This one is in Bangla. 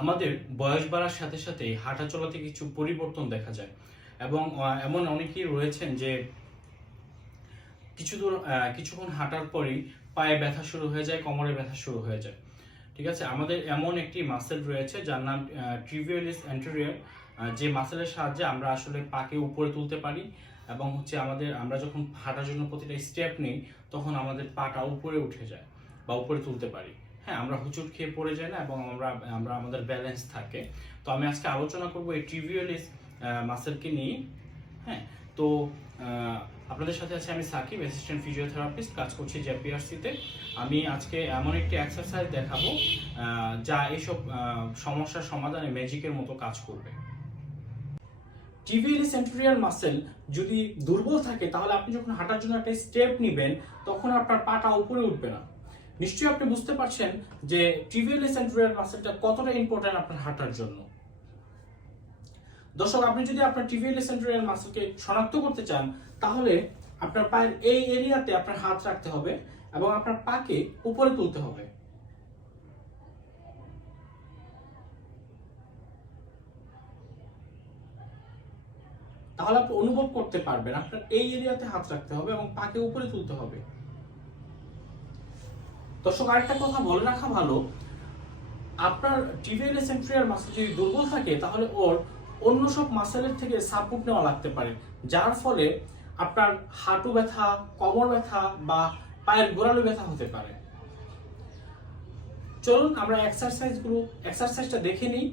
আমাদের বয়স বাড়ার সাথে সাথে হাঁটা চলাতে কিছু পরিবর্তন দেখা যায় এবং এমন অনেকেই রয়েছেন যে কিছু দূর কিছুক্ষণ হাঁটার পরেই পায়ে ব্যথা শুরু হয়ে যায়, কোমরে ব্যথা শুরু হয়ে যায়। ঠিক আছে, আমাদের এমন একটি মাসেল রয়েছে যার নাম ট্রিভিয়ালিস অ্যান্টেরিয়র, যে মাসেলের সাহায্যে আমরা আসলে পাকে উপরে তুলতে পারি এবং আমরা যখন হাঁটার জন্য প্রতিটা স্টেপ নিই তখন আমাদের পাটা উপরে উঠে যায় বা উপরে তুলতে পারি। হ্যাঁ, আমরা হুচুট খেয়ে পড়ে যাই না এবং আমরা আমাদের ব্যালেন্স থাকে। তো আমি আজকে আলোচনা করব এই ট্রিভিয়ালিস মাসেলকে নিয়ে। হ্যাঁ, তো আপনাদের সাথে আছে আমি সাকিব, অ্যাসিস্ট্যান্ট ফিজিওথেরাপিস্ট, কাজ করছি জেপিআরসিতে। আমি আজকে এমন একটি এক্সারসাইজ দেখাবো যা এইসব সমস্যার সমাধানে ম্যাজিকের মতো কাজ করবে। টিবিয়ালিস অ্যান্টেরিয়র মাসেল যদি দুর্বল থাকে তাহলে আপনি যখন হাঁটার জন্য একটা স্টেপ নেবেন তখন আপনার পাটা উপরে উঠবে না। নিশ্চয়ই আপনি বুঝতে পারছেন যে টিবিয়ালিস অ্যান্টেরিয়র মাসেলটা কতটা ইম্পর্টেন্ট আপনার হাঁটার জন্য। দর্শক, আপনি যদি আপনার টিবিয়ালিস অ্যান্টেরিয়র মাসেলকে শনাক্ত করতে চান তাহলে আপনার পায়ের এই এরিয়াতে আপনার হাত রাখতে হবে এবং আপনার পাকে উপরে তুলতে হবে। তাহলে আপনি অনুভব করতে পারবেন আপনার এই এরিয়াতে হাত রাখতে হবে এবং পাকে উপরে তুলতে হবে। দর্শক, আরেকটা কথা বলে রাখা ভালো, আপনার টিবিয়ালিস অ্যান্টেরিয়র মাসেল যদি দুর্বল থাকে তাহলে ওর অন্য সব মাসেলের থেকে সাপোর্ট নেওয়া লাগতে পারে, যার ফলে আপনার হাঁটু ব্যথা, কোমর ব্যথা বা পায়ের গোড়ালি ব্যথা হতে পারে। চলুন আমরা এক্সারসাইজটা দেখে নিই।